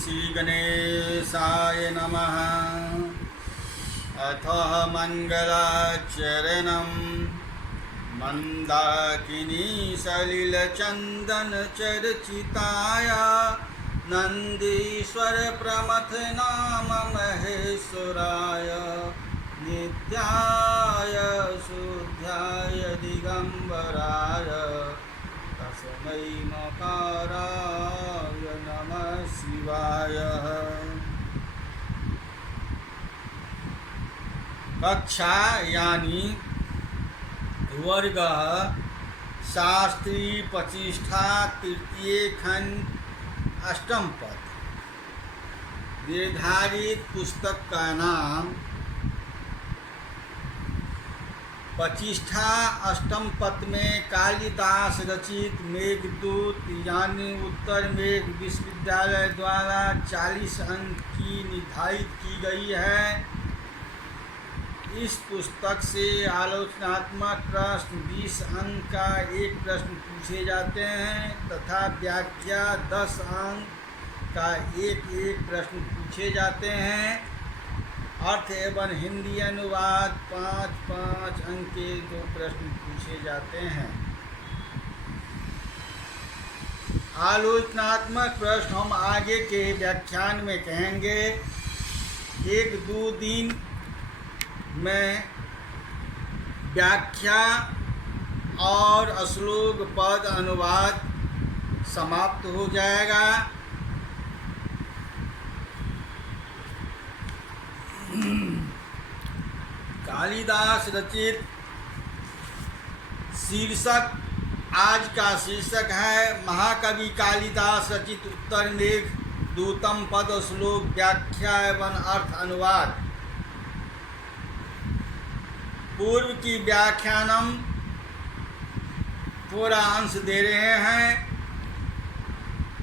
श्रीगणेशाय नमः। अथ मङ्गलाचरणं मन्दाकिनी सलिलचन्दनचर्चिताय नन्दीश्वर प्रमथ नाम महेश्वराय नित्याय शुद्धाय दिगंबराय तस्मै मकाराय नमः शिवाय। कक्षा यानी वर्ग शास्त्री प्रतिष्ठा तृतीय खंड अष्टम पद। निर्धारित पुस्तक का नाम प्रतिष्ठा अष्टम पद में कालिदास रचित मेघदूत यानी उत्तर मेघ विश्वविद्यालय द्वारा 40 अंक की निर्धारित की गई है। इस पुस्तक से आलोचनात्मक प्रश्न 20 अंक का एक प्रश्न पूछे जाते हैं तथा व्याख्या 10 अंक का एक प्रश्न पूछे जाते हैं। अर्थ एवं हिंदी अनुवाद 5-5 अंक के 2 प्रश्न पूछे जाते हैं। आलोचनात्मक प्रश्न हम आगे के व्याख्यान में कहेंगे। 1-2 दिन में व्याख्या और श्लोक पद अनुवाद समाप्त हो जाएगा। कालिदास रचित शीर्षक, आज का शीर्षक है महाकवि कालिदास रचित उत्तर मेघ दूतम पद श्लोक व्याख्या एवं अर्थ अनुवाद। पूर्व की व्याख्यानम पूरा अंश दे रहे हैं।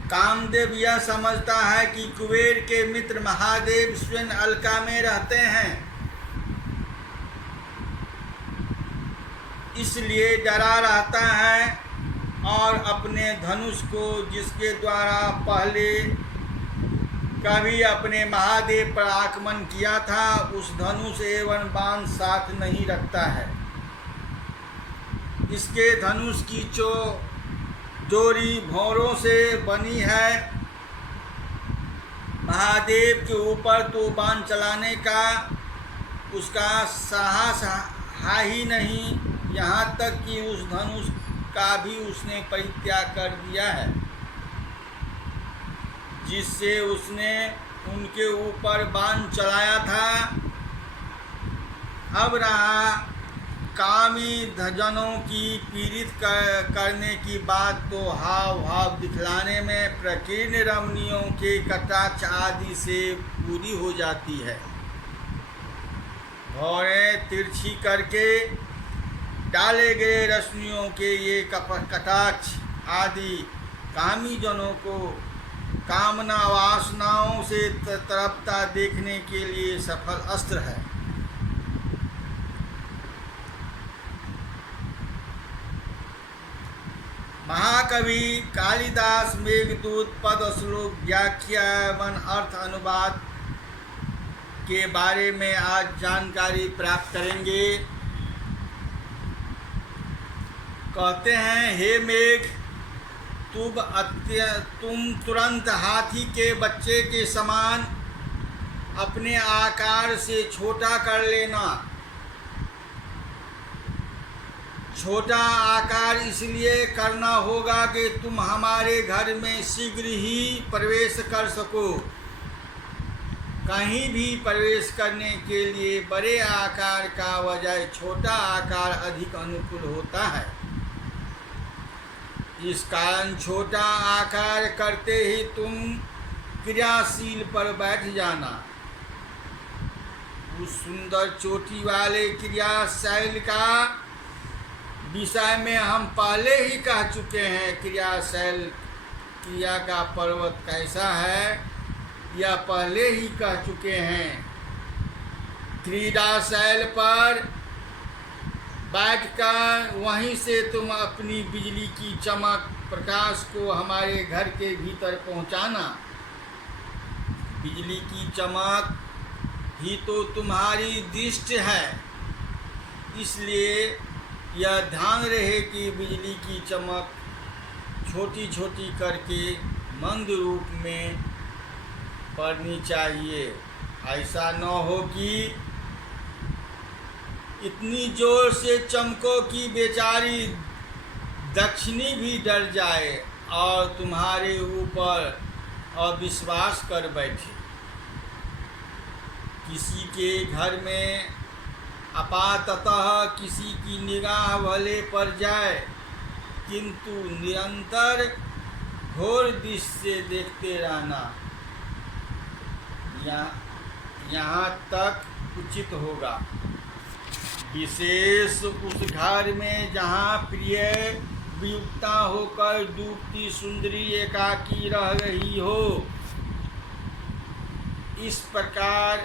कामदेव यह समझता है कि कुबेर के मित्र महादेव स्वयं अलका में रहते हैं, इसलिए डरा रहता है और अपने धनुष को, जिसके द्वारा पहले कभी अपने महादेव पर आक्रमण किया था, उस धनुष एवं बाण साथ नहीं रखता है। इसके धनुष की जोड़ी भौरों से बनी है। महादेव के ऊपर तो बाण चलाने का उसका साहस है ही नहीं, यहाँ तक कि उस धनुष का भी उसने परित्याग कर दिया है, जिससे उसने उनके ऊपर बाण चलाया था। अब रहा कामी जनों की पीड़ित करने की बात, तो हाव भाव दिखलाने में प्रकीर्ण रमणियों के कटाक्ष आदि से पूरी हो जाती है। भौरें तिरछी करके डाले गए रश्मियों के ये कटाक्ष आदि कामी जनों को कामना वासनाओं से तरपता देखने के लिए सफल अस्त्र है। महाकवि कालिदास मेघदूत पद श्लोक व्याख्या एवं अर्थ अनुवाद के बारे में आज जानकारी प्राप्त करेंगे। कहते हैं, हे मेघ, तुम तुरंत हाथी के बच्चे के समान अपने आकार से छोटा कर लेना। छोटा आकार इसलिए करना होगा कि तुम हमारे घर में शीघ्र ही प्रवेश कर सको। कहीं भी प्रवेश करने के लिए बड़े आकार का बजाय छोटा आकार अधिक अनुकूल होता है। इस कारण छोटा आकार करते ही तुम क्रियाशील पर बैठ जाना। उस सुंदर चोटी वाले क्रियाशैल का विषय में हम पहले ही कह चुके हैं। क्रियाशैल क्रिया का पर्वत कैसा है यह पहले ही कह चुके हैं। क्रीडाशैल पर बैठकर वहीं से तुम अपनी बिजली की चमक प्रकाश को हमारे घर के भीतर पहुंचाना। बिजली की चमक ही तो तुम्हारी दृष्टि है। इसलिए यह ध्यान रहे कि बिजली की चमक छोटी छोटी करके मंद रूप में पड़नी चाहिए। ऐसा न हो कि इतनी जोर से चमको कि बेचारी दक्षिणी भी डर जाए और तुम्हारे ऊपर अविश्वास कर बैठे। किसी के घर में आपाततः किसी की निगाह भले पड़ जाए, किंतु निरंतर घोर दृष्टि से देखते रहना यहाँ तक उचित होगा। विशेष उस घर में जहाँ प्रिय वियुक्ता होकर डूबती सुंदरी एकाकी रह रही हो। इस प्रकार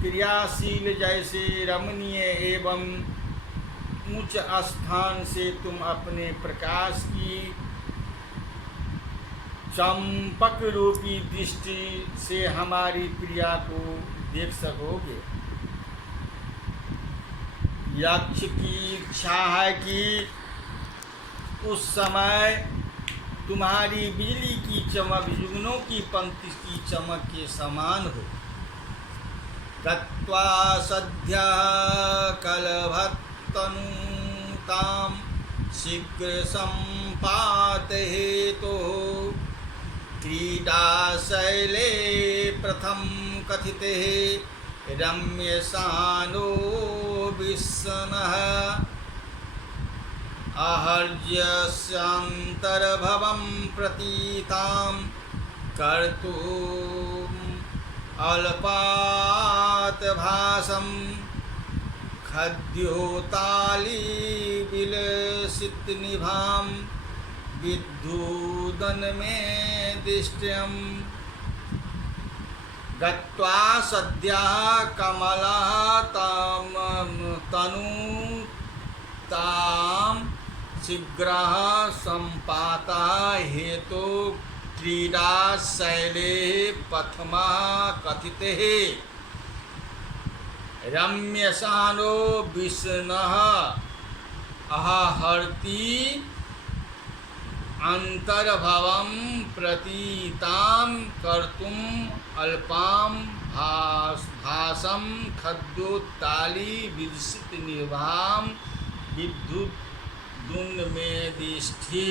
क्रियाशील जैसे रमणीय एवं उच्च स्थान से तुम अपने प्रकाश की चंपक रूपी दृष्टि से हमारी प्रिया को देख सकोगे। यक्ष की इच्छा है कि उस समय तुम्हारी बिजली की चमक युगनों की पंक्ति की चमक के समान हो। गत्वा सद्य कलभत्तनुतां शीघ्र संपात हेतु क्रीडाशैले प्रथम कथिते रम्यसानो विस्सनः आहर्यस्यान्तर्भवं प्रतीतां कर्तुम् अल्पातभासं खद्योतालीविलसितनिभां विद्धूदन में दृष्ट्यं गत्वा सद्यः कमलातां तनुतां शीघ्रः संपाता हेतु क्रीडाशैले प्रथमा कथिते रम्यसानो विष्णः आहर्ति अंतर्भवं प्रतीतां कर्तुम् अल्पां भासं खद्योत्ताली विदसित निभां विद्युत दुंड में दिष्टि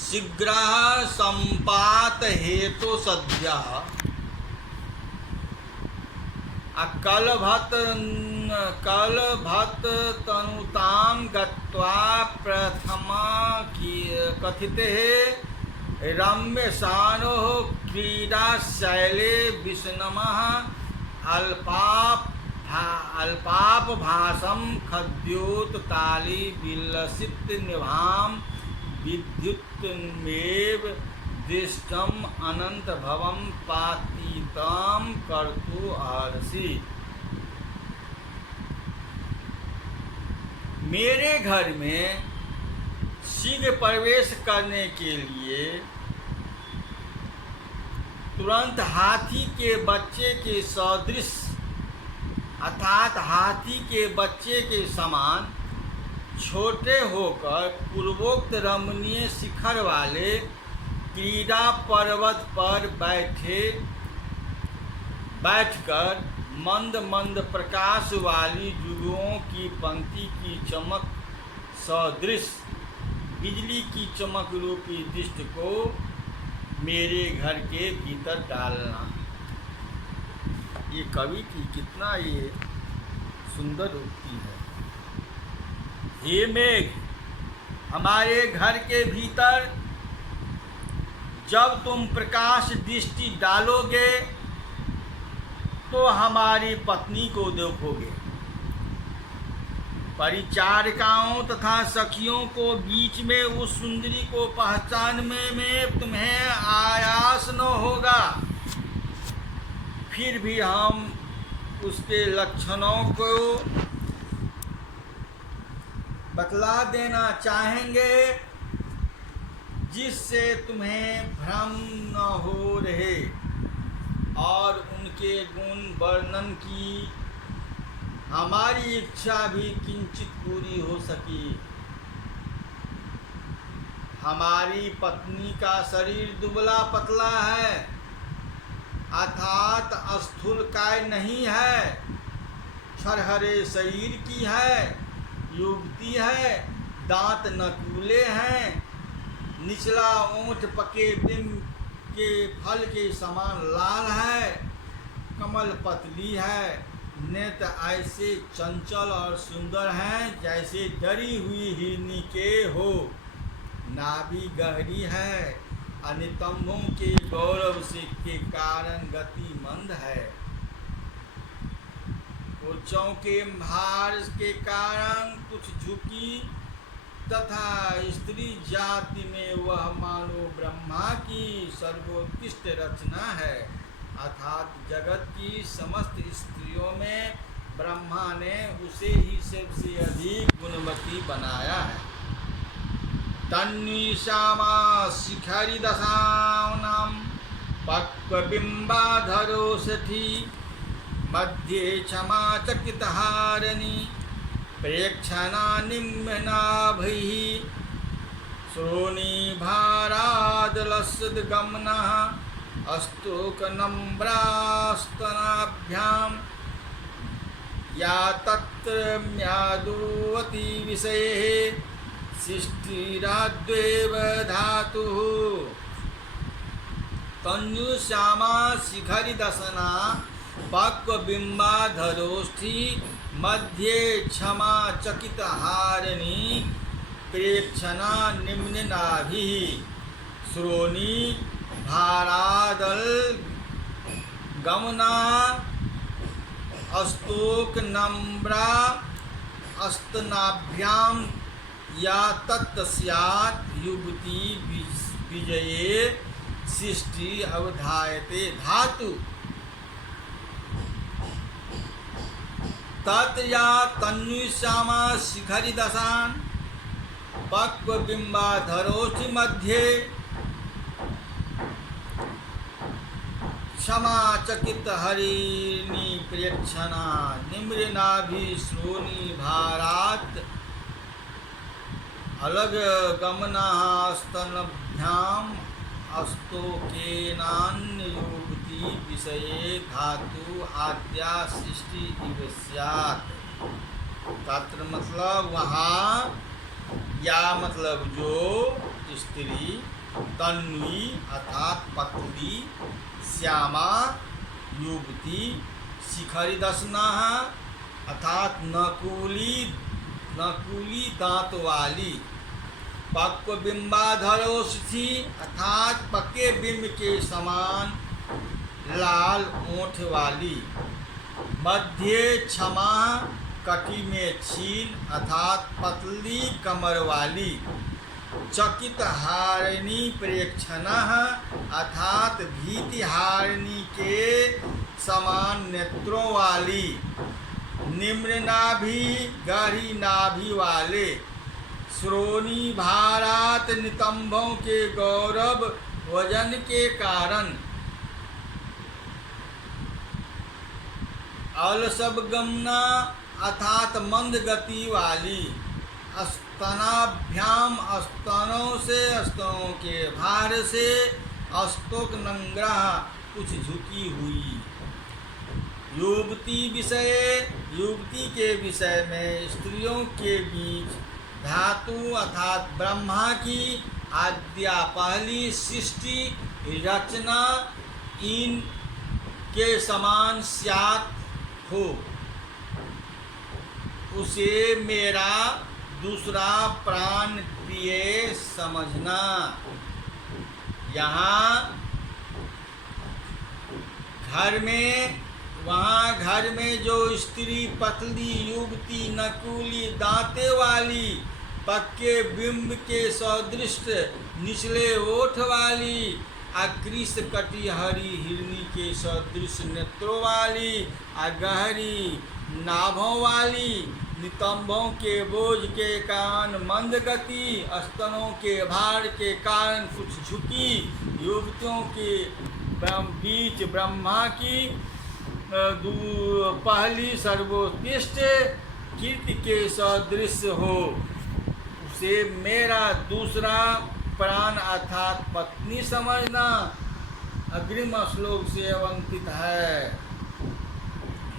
शीघ्र संपात हेतु सद्यः कलभत तनुतां गत्वा प्रथमा कथिते रम्यसानो क्रीडाशैले विष्णमः अल्पापभासं खद्योत्ताली विलसित निभां विद्युत्मेव दृष्टम् अनंत भवं पातितां कर्तु अर्षि। मेरे घर में शीघ्र प्रवेश करने के लिए तुरंत हाथी के बच्चे के सदृश अर्थात हाथी के बच्चे के समान छोटे होकर पूर्वोक्त रमणीय शिखर वाले क्रीड़ा पर्वत पर बैठकर मंद मंद प्रकाश वाली जुगों की पंक्ति की चमक सदृश बिजली की चमक रूपी दृष्टि को मेरे घर के भीतर डालना। ये कवि की कितना ये सुंदर उक्ति है। हे मेघ, हमारे घर के भीतर जब तुम प्रकाश दृष्टि डालोगे तो हमारी पत्नी को देखोगे। परिचारिकाओं तथा सखियों को बीच में उस सुंदरी को पहचानने में तुम्हें आयास न होगा। फिर भी हम उसके लक्षणों को बतला देना चाहेंगे। जिससे तुम्हें भ्रम न हो रहे और उनके गुण वर्णन की हमारी इच्छा भी किंचित पूरी हो सकी। हमारी पत्नी का शरीर दुबला पतला है, अर्थात स्थूलकाय नहीं है, छरहरे शरीर की है, युवती है, दांत नकूले हैं, निचला ओंठ पके बिंब के फल के समान लाल है, कमल पतली है, नेत्र ऐसे चंचल और सुंदर हैं जैसे डरी हुई हिरनी के हो, नाभि गहरी है, अनितंबों के गौरव से के कारण गति मंद है, कोचों के भार के कारण कुछ झुकी तथा स्त्री जाति में वह मानो ब्रह्मा की सर्वोत्कृष्ट रचना है, अर्थात जगत की समस्त स्त्रियों में ब्रह्मा ने उसे ही सबसे अधिक गुणवती बनाया है। तन्वी श्यामा शिखरी दशानां पक्वबिंबाधरो सठी मध्ये क्षमा चकितहारिणी प्रेक्षणा निम्नाभिः श्रोणी भारादलसद्गमनः अस्तोकनम्रास्तनाभ्यां या तत्र म्यादुवती विषये शिष्टिराद्वेव धातुः। तन्युश्यामा शिखरि दशना पक्वबिंबाधरोष्ठी मध्ये क्षमा चकितहारिणी प्रेक्षणा निम्ननाभिः श्रोणी भारादल गमना अस्तोक नम्रा अस्तनाभ्यां या तत्स्यात् युवती विजये सृष्टि अवधायते धातु। तत् या तन्वीश्यामा शिखरि दशान पक्वबिंबाधरोष्ठि मध्ये क्षमा चकित हरिणी प्रेक्षणा निम्रनाभि श्रोणी भारात अलग गमना स्तनभ्याम अस्तोकेनान्य युवती विषये धातु आद्या सृष्टि इवस्यात्। तत्र मतलब वहाँ, या मतलब जो स्त्री, तन्वी अर्थात पतली, श्यामा युवती, शिखरि दशना अर्थात नकुली दांत वाली, पक्वबिंबाधरोष्ठी अर्थात पक्के बिंब के समान लाल ओंठ वाली, मध्य क्षमा कटी में छीन अर्थात पतली कमर वाली, चकित हारिणी प्रेक्षणा अर्थात भीति हारिणी के समान नेत्रों वाली, निम्न नाभि गहरी नाभि वाले, श्रोणी भारात नितंबों के गौरव वजन के कारण, अलसबगमना अर्थात मंद गति वाली, स्तनाभ्याम स्तनों से स्तनों के भार से, अस्तोक नंग्रा कुछ झुकी हुई, युवती विषय युवती के विषय में स्त्रियों के बीच धातु अर्थात ब्रह्मा की आद्या पहली सृष्टि रचना इन के समान स्यात् हो, उसे मेरा दूसरा प्राण प्रिय समझना। यहाँ घर में जो स्त्री पतली युवती नकुली दांते वाली, पक्के बिंब के सदृश निचले ओठ वाली, अकृष कटी हरी हिरनी के सदृश नेत्रों वाली, गहरी नाभों वाली, नितंबों के बोझ के कारण मंद गति, स्तनों के भार के कारण कुछ झुकी, युवतियों के बीच ब्रह्मा की पहली सर्वोत्कृष्ट कीर्ति के सदृश हो, उसे मेरा दूसरा प्राण अर्थात पत्नी समझना। अग्रिम श्लोक से अवंतित है।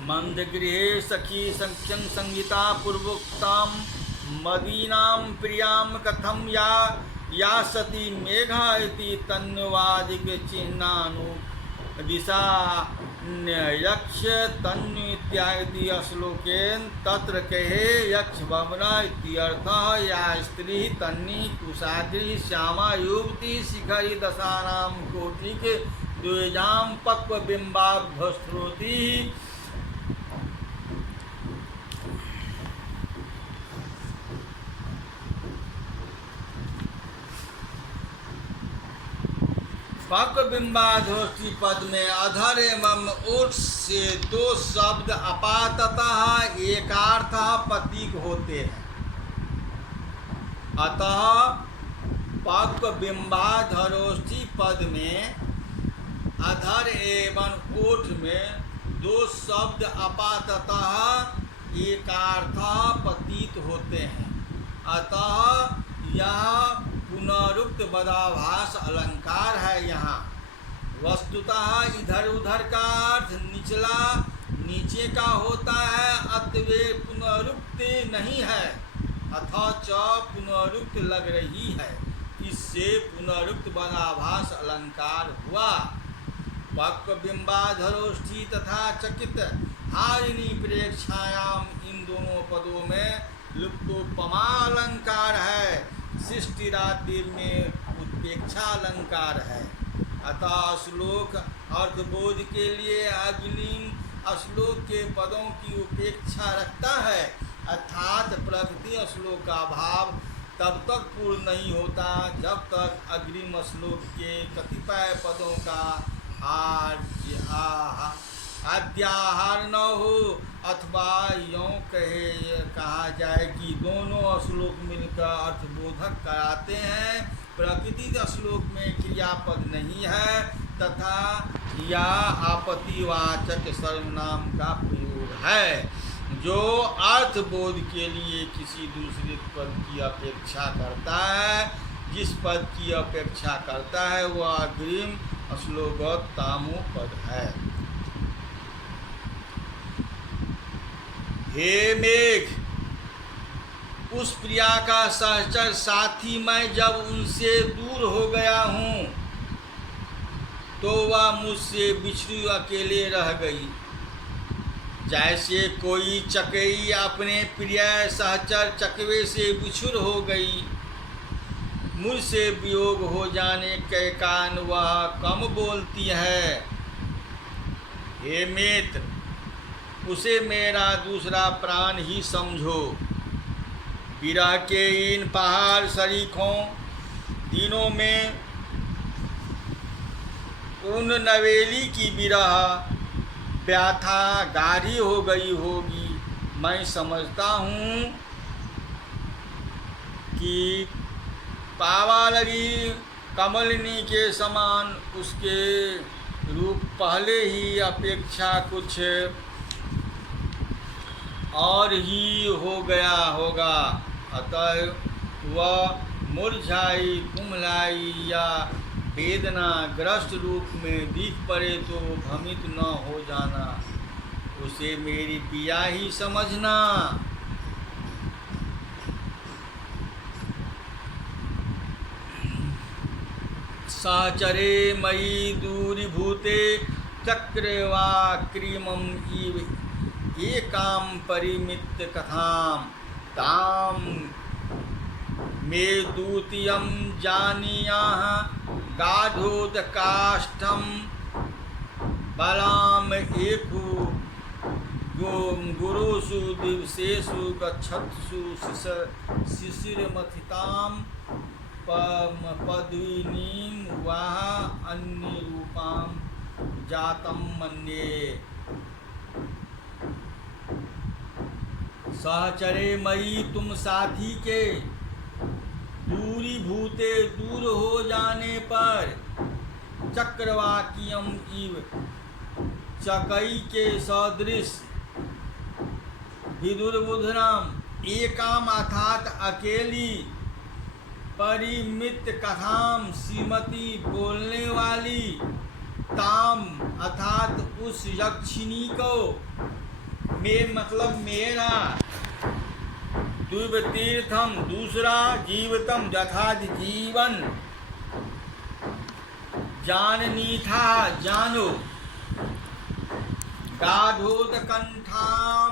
मंद गृहे सखी संख्यं संहिता पूर्वोक्ताम मदीनां प्रियाम कथम या सती मेघा इति तन्वादिक चिन्हानु दिशा यक्ष तन्व इत्यादि श्लोकेन तत्र कहे यक्ष भवना इत्यर्थः। या स्त्री तन्नी कुशाग्री श्यामा युवती शिखरी दशानां कोटिक द्विजां पक्व बिंबाभ्यस्त्रोति। पक्व बिंबाधोष्टि पद में अधर एवं ओठ से दो शब्द अपाततः एकार्थः प्रतीक होते हैं। अतः पक्व बिंबाधरोष्टि पद में अधर एवं ओठ में दो शब्द अपाततः एकार्थः प्रतीत होते हैं। अतः यह पुनरुक्त बदाभास अलंकार है। यहाँ वस्तुतः इधर उधर का अर्थ निचला नीचे का होता है, अतः पुनरुक्त नहीं है, अथच पुनरुक्त लग रही है, इससे पुनरुक्त बदाभास अलंकार हुआ। पक्व बिंबाधरोष्टि तथा चकित हारिणी प्रेक्षायाम इन दोनों पदों में लुप्तोपमा अलंकार है। सृष्टिरादि में उत्पेक्षा अलंकार है। अतः श्लोक अर्थबोध के लिए अग्निम श्लोक के पदों की उपेक्षा रखता है, अर्थात प्रकृति श्लोक का भाव तब तक पूर्ण नहीं होता जब तक अग्रिम श्लोक के कतिपय पदों का अध्याहार न हो, अथवा यों कहा जाए कि दोनों श्लोक मिलकर अर्थबोधक कराते हैं। प्रकृति श्लोक में क्रियापद नहीं है तथा या आपत्तिवाचक सर्वनाम का प्रयोग है, जो अर्थबोध के लिए किसी दूसरे पद की अपेक्षा करता है। जिस पद की अपेक्षा करता है वह अग्रिम श्लोक तामो पद है। हे मेघ, उस प्रिया का सहचर साथी मैं जब उनसे दूर हो गया हूँ तो वह मुझसे बिछड़ी अकेले रह गई। जैसे कोई चकेई अपने प्रिय सहचर चकवे से बिछुड़ हो गई, मुझसे वियोग हो जाने के कारण वह कम बोलती है। हे मित्र, उसे मेरा दूसरा प्राण ही समझो। विरह के इन पहाड़ सरीखों दिनों में उन नवेली की विरह व्याथा गाढ़ी हो गई होगी। मैं समझता हूँ कि पावा लगी कमलिनी के समान उसके रूप पहले ही अपेक्षा कुछ और ही हो गया होगा। अतः वह मुरझाई कुमलाई या वेदनाग्रस्त रूप में दिख पड़े तो भ्रमित न हो जाना, उसे मेरी पिया ही समझना। सहचरे मयि दूरीभूते चक्रवाक्रीमं इव एकां परिमित कथां तां मे द्वितीयं जानीयाः गाढोदकाष्ठं बलाम् एकु गुरुषु दिवसेषु गच्छत्सु शिशिरमथितां पद्मिनीं वाह अन्यरूपां जातं मन्ये। सहचरे मई तुम साथी के, दूरी भूते दूर हो जाने पर, चक्रवाकियम इव चकई के सदृश, विदुरबुधनम एकाम अर्थात अकेली, परिमित कथाम श्रीमती बोलने वाली, ताम अर्थात उस यक्षिणी को, में मतलब मेरा, द्वितीर्थम दूसरा, जीवतम यथाद जीवन, जाननी था जानो, गाढ़ोत्कंठाम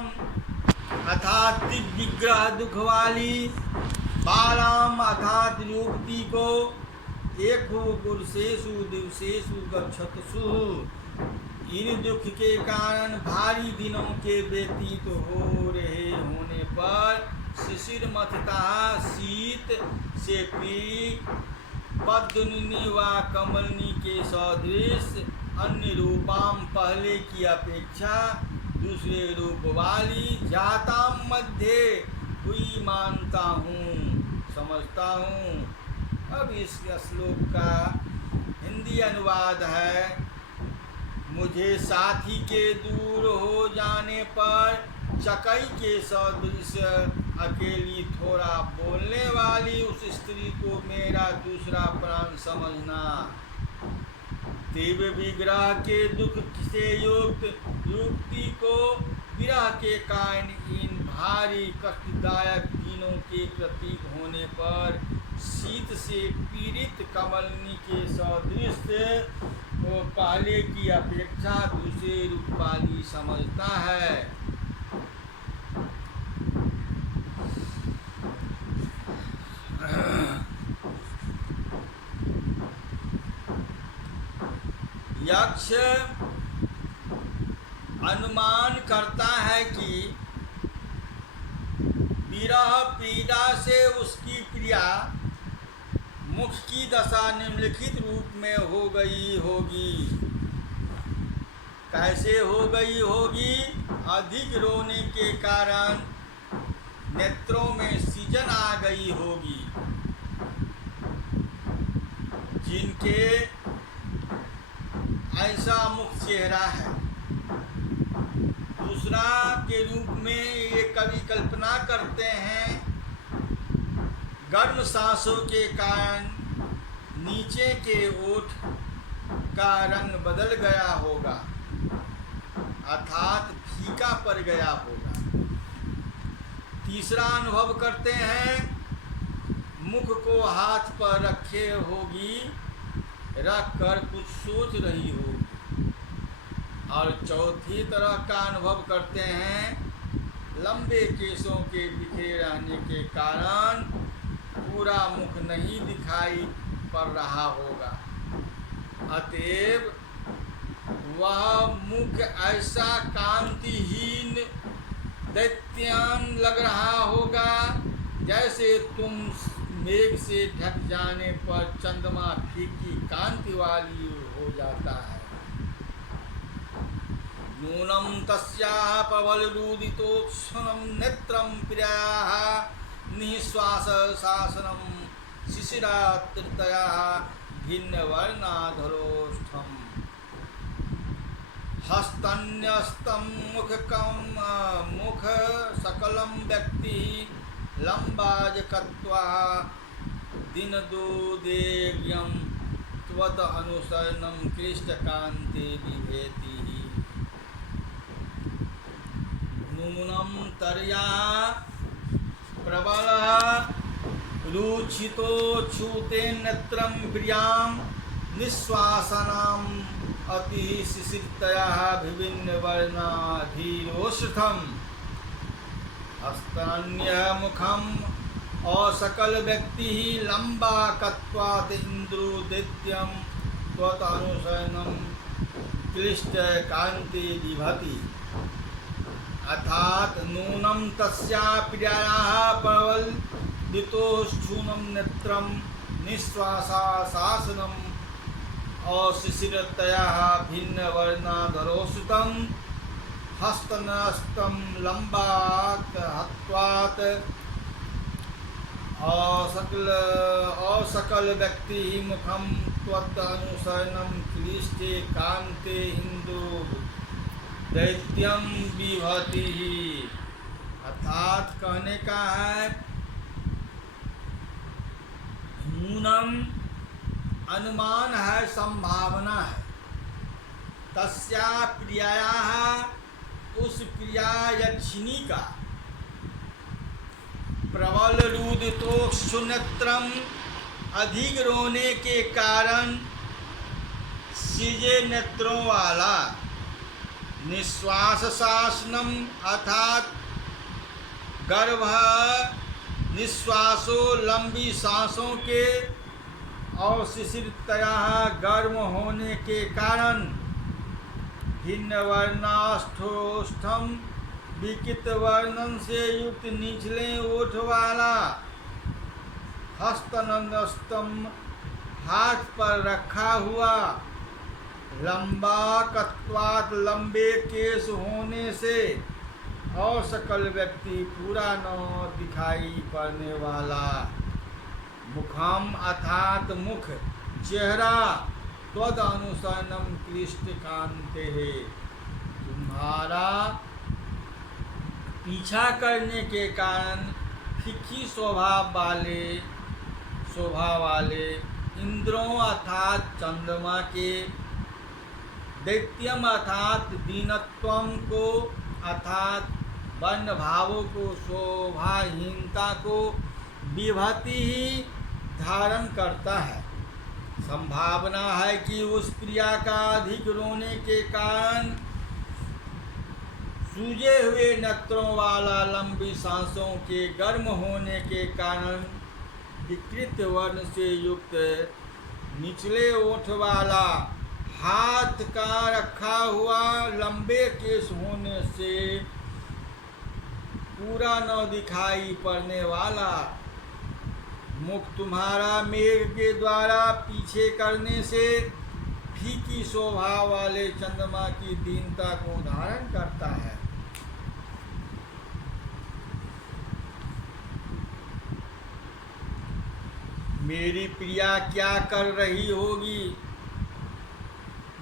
अर्थात विग्रह दुख वाली, बालाम अर्थात युवती को, एकु पुरुषेषु दिवसेषु गच्छतसु, इन दुख के कारण भारी दिनों के व्यतीत हो रहे होने पर, शिशिर मथता शीत से पीड़ित, पद्मिनी व कमलनी के सदृश, अन्य रूपाम पहले की अपेक्षा दूसरे रूप वाली, जाताम मध्य हुई मानता हूँ, समझता हूँ। अब इस श्लोक का हिंदी अनुवाद है, मुझे साथी के दूर हो जाने पर, चकई के सदृश अकेली थोड़ा बोलने वाली उस स्त्री को मेरा दूसरा प्राण समझना, तीव्र विग्रह के दुख से युक्त युक्ति को, विरह के कारण इन भारी कष्टदायक दिनों के प्रतीक होने पर, शीत से पीड़ित कमलनी के सदृश को पहले की अपेक्षा दूसरे रूप वाली समझता है। यक्ष अनुमान करता है कि विरह पीड़ा से उसकी प्रिया मुख की दशा निम्नलिखित रूप में हो गई होगी। कैसे हो गई होगी? अधिक रोने के कारण नेत्रों में सीजन आ गई होगी, जिनके ऐसा मुख चेहरा है। दूसरा के रूप में ये कवि कल्पना करते हैं, गर्म सांसों के कारण नीचे के ओठ का रंग बदल गया होगा, अर्थात फीका पड़ गया होगा। तीसरा अनुभव करते हैं, मुख को हाथ पर रखे होगी, रख कर कुछ सोच रही होगी। और चौथी तरह का अनुभव करते हैं, लंबे केशों के बिखरे रहने के कारण पूरा मुख नहीं दिखाई पड़ रहा होगा, अतएव वह मुख ऐसा कांतिहीन दैत्यान लग रहा होगा, जैसे तुम मेघ से ढक जाने पर चंद्रमा फीकी कांति वाली हो जाता है। नूनम तस्याः पवलरुदितोत्क्षणं नेत्रं प्रियाः निःश्वास शासनं शिशिरातृतयाः भिन्नवर्णाधरोष्ठम् हस्तन्यस्तं मुख सकलं व्यक्ति लंबाजकत्वा दिनदोदेव्यं त्वत् अनुसरणं कृष्टकान्ते बिभेति नूनं तर्या प्रबलः रुचितोच्छूते नेत्रं प्रियां निःश्वासनाम् अतिशिशिरतया विभिन्नवर्णाधीरोष्ठम् हस्तन्यमुखम् असकल व्यक्ति लंबा कत्वात् इंद्रोदित्यं त्वत् अनुसरणं क्लिष्ट कांति विभति। अर्थात नूनं तस्या प्रियायाः प्रवल्लितोष्ठूनं नेत्रं निःश्वासाशासनम् अशिशिरतया भिन्नवर्णाधरोष्ठम् हस्तनस्तं लम्बात् हत्वात् असकल व्यक्ति मुखम त्वत् अनुसरणं क्लिष्टे कांते हिंदू दैत्यम विभति। अर्थात कहने का है, नूनम अनुमान है, संभावना है, तस्या प्रियायाः उस प्रिया यक्षिणी का, प्रबल रुदितोक्षुनेत्रम अधिक रोने के कारण, सीजे नेत्रों वाला, निश्वास शासनम अर्थात गर्भ निश्वासों लंबी सांसों के, और शिशिरतया गर्म होने के कारण, भिन्न वर्णाष्ठोष्ठम विकित वर्णन से युक्त निचले ओठ वाला, हस्तनस्तम हाथ पर रखा हुआ, लंबा कत्वात लंबे केस होने से, और सकल व्यक्ति पूरा न दिखाई पड़ने वाला, मुखम अर्थात मुख चेहरा, त्वद अनुसरणम क्लिष्ट कांते है, तुम्हारा पीछा करने के कारण फीकी स्वभाव वाले इंद्रों अर्थात चंद्रमा के, दैत्यम अर्थात दीनत्वम को अर्थात वर्ण भावों को, शोभाहीनता को, विभति ही धारण करता है। संभावना है कि उस प्रिया का अधिक रोने के कारण, सूजे हुए नेत्रों वाला, लंबी सांसों के गर्म होने के कारण, विकृत वर्ण से युक्त निचले ओठ वाला, हाथ का रखा हुआ, लंबे केस होने से पूरा न दिखाई पड़ने वाला, मुख तुम्हारा मेघ के द्वारा पीछे करने से फीकी स्वभाव वाले चंद्रमा की दीनता को धारण करता है। मेरी प्रिया क्या कर रही होगी,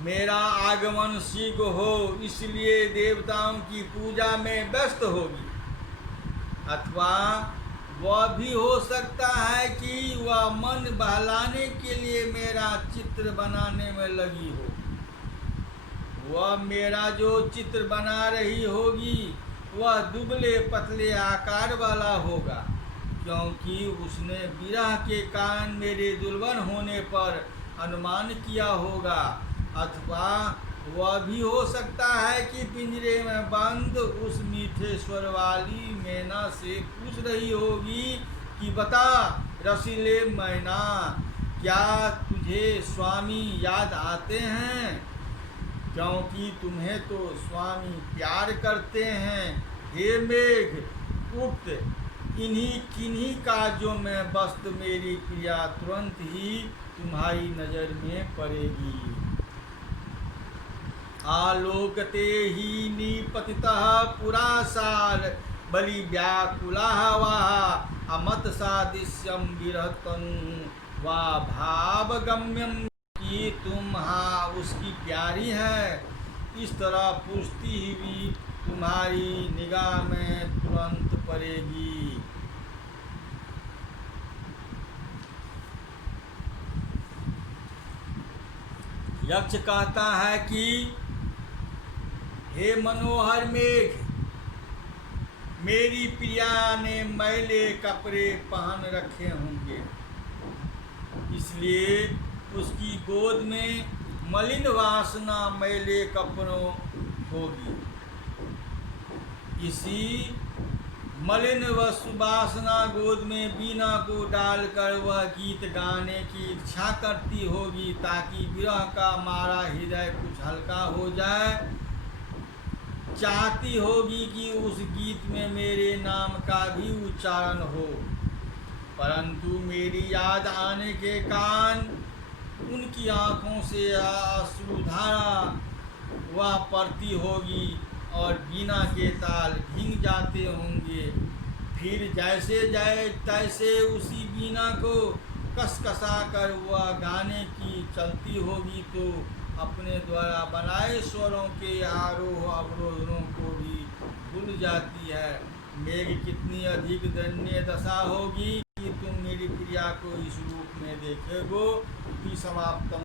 मेरा आगमन शीघ्र हो इसलिए देवताओं की पूजा में व्यस्त होगी, अथवा वह भी हो सकता है कि वह मन बहलाने के लिए मेरा चित्र बनाने में लगी हो। वह मेरा जो चित्र बना रही होगी वह दुबले पतले आकार वाला होगा, क्योंकि उसने विरह के कारण मेरे दुर्बल होने पर अनुमान किया होगा, अथवा वह भी हो सकता है कि पिंजरे में बंद उस मीठे स्वर वाली मैना से पूछ रही होगी कि बता रसीले मैना, क्या तुझे स्वामी याद आते हैं, क्योंकि तुम्हें तो स्वामी प्यार करते हैं। हे मेघ, उक्त इन्हीं किन्हीं काजों में वस्त मेरी प्रिया तुरंत ही तुम्हारी नज़र में पड़ेगी। आलोकते ही निपतितः पुरासार बलि व्याकुलाः वाः अमत सादृश्यम विरहतनु वा भावगम्यम, कि तुम हाँ उसकी प्यारी है, इस तरह पूछती हुई तुम्हारी निगाह में तुरंत पड़ेगी। यक्ष कहता है कि हे मनोहर मेघ, मेरी प्रिया ने मैले कपड़े पहन रखे होंगे, इसलिए उसकी गोद में मलिन वासना मैले कपड़ों होगी। इसी मलिन वासना गोद में बीना को डालकर वह गीत गाने की इच्छा करती होगी, ताकि विरह का मारा हृदय कुछ हल्का हो जाए। चाहती होगी कि उस गीत में मेरे नाम का भी उच्चारण हो, परंतु मेरी याद आने के कारण उनकी आँखों से अश्रुधारा वह पड़ती होगी और बीना के ताल भींग जाते होंगे। फिर जैसे जाए तैसे उसी बीना को कसकसा कर वह गाने की चलती होगी, तो अपने द्वारा बनाए स्वरों के आरोह अवरोधों को भी भूल जाती है। मेरी कितनी अधिक दयनीय दशा होगी कि तुम मेरी प्रिया को इस रूप में देखोगे। समाप्त।